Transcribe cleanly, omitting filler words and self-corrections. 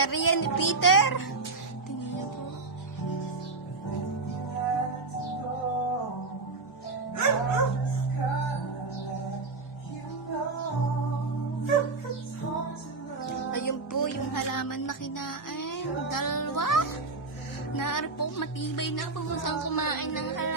Area ni Peter. Tingnan niyo po. Ayun po yung halaman na kinain. Dalawa. Naari po matibay na po saan kumain ng halaman.